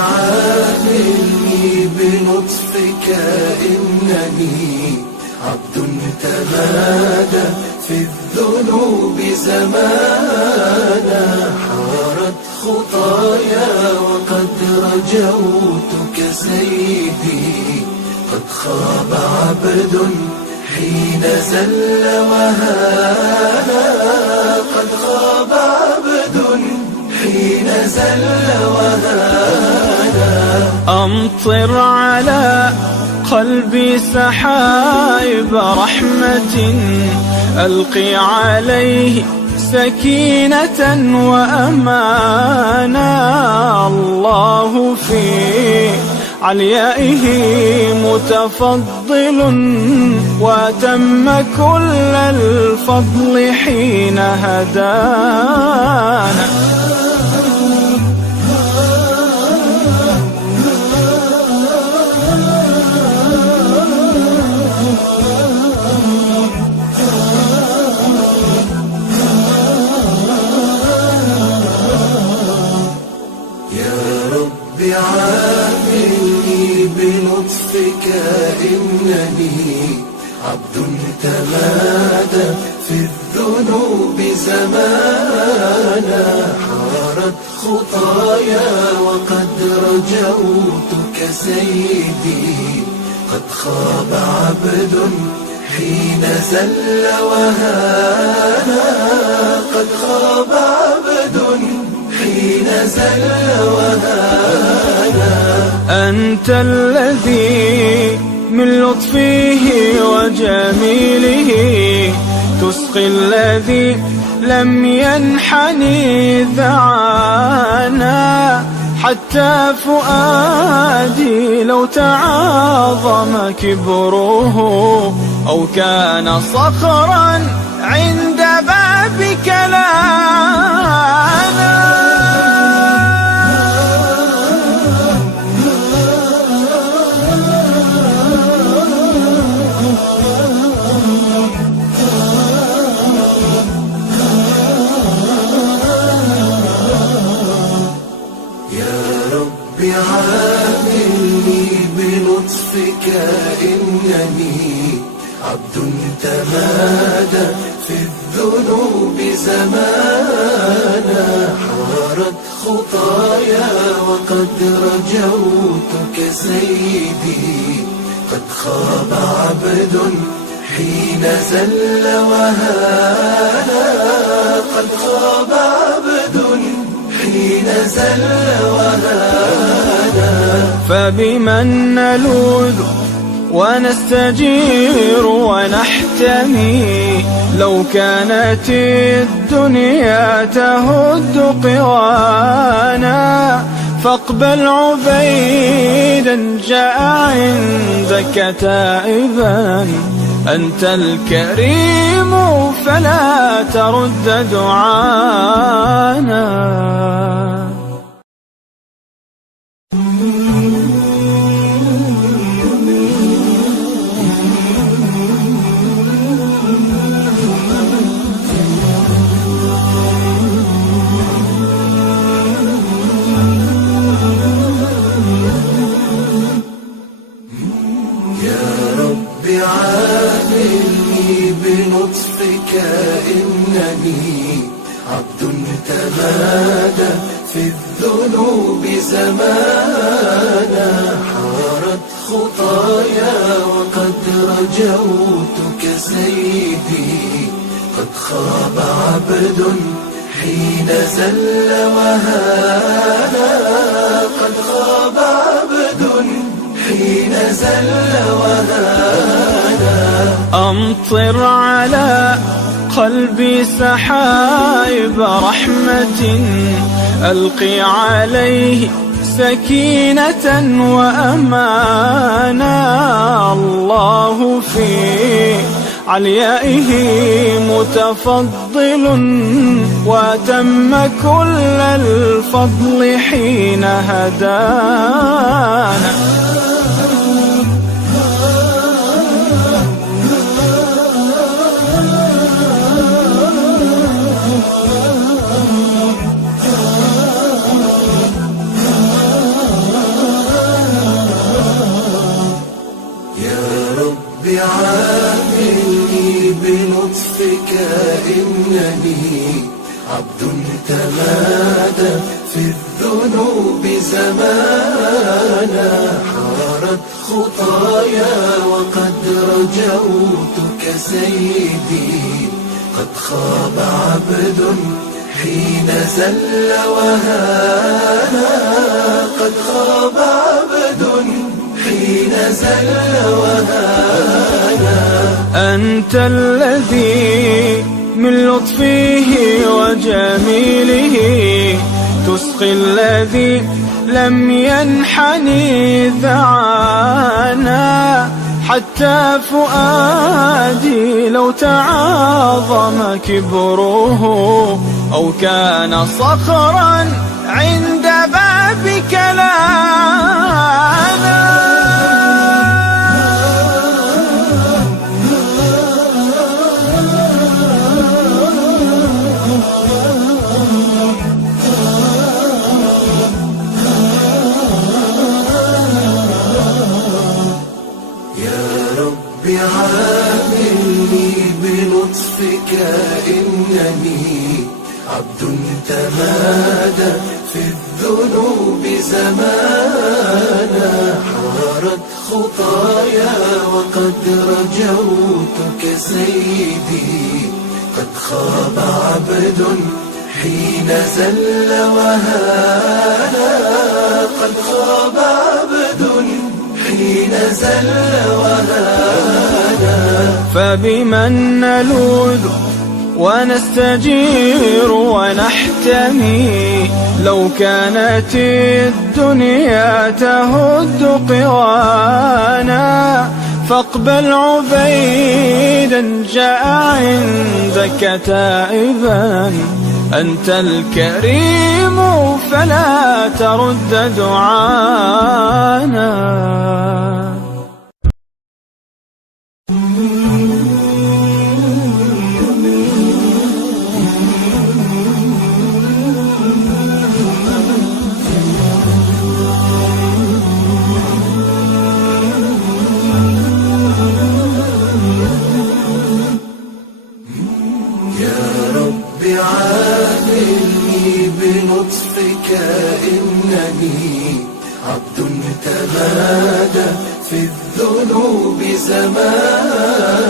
عاملني بلطفك إنني عبد تمادى في الذنوب زمانا، حارت خطايا وقد رجوتك سيدي، قد خاب عبد حين زل وهانا، قد خاب عبد حين زل وهانا. أمطر على قلبي سحائب رحمة، ألقي عليه سكينة وأمانا. الله في عليائه متفضل، وأتم كل الفضل حين هدانا. عاملني بلطفك إنني عبد تمادى في الذنوب زمانا، حارت خطايا وقد رجوتك سيدي، قد خاب عبد حين زل وهانا، قد خاب عبد حين زل وهانا. أنت الذي من لطفه وجميله تسقي الذي لم ينحني ذعانا، حتى فؤادي لو تعاظم كبره أو كان صخرا عند بابك لانا. عاملني بلطفك إنني عبد تمادى في الذنوب زمانا، حارت خطايا وقد رجوتك سيدي، قد خاب عبد حين زل وهانا، قد خاب عبد حين زل وهانا. فبمن نلوذ ونستجير ونحتمي، لو كانت الدنيا تهد قوانا، فاقبل عبيدا جاء عندك تائبا، أنت الكريم فلا ترد دعانا. عاملني بلطفك إنني عبد تمادى في الذنوب زمانا، حارت خطايا وقد رجوتك سيدي، قد خاب عبد حين زل وهانا، قد خاب عبد حين زل وهانا. أمطر على قلبي سحائب رحمة، ألقي عليه سكينة وأمانا. الله في عليائه متفضل وأتم كل الفضل حين هدانا. عاملني بلطفك إنني عبد تمادى في الذنوب زمانا. حارت خطايا وقد رجوتك سيدي. قد خاب عبد حين زل وهانا. قد خاب عبد حين زل وهانا. أنت الذي من لطفه وجميله تسقي الذي لم ينحني ذعانا. حتى فؤادي لو تعاظم كبره أو كان صخرا عند بابك لانا. عاملني بلطفك إنني عبد تمادى في الذنوب زمانا. حارت خطايا وقد رجوتك سيدي. قد خاب عبد حين زل وهانا. قد خاب عبد حين زل وهانا. فبمن نلوذ ونستجير ونحتمي لو كانت الدنيا تهد قوانا. فاقبل عبيدا جاء عندك تائبا. أنت الكريم فلا ترد دعانا. عاملني بلطفك إنني عبد تمادى في الذنوب زمانا.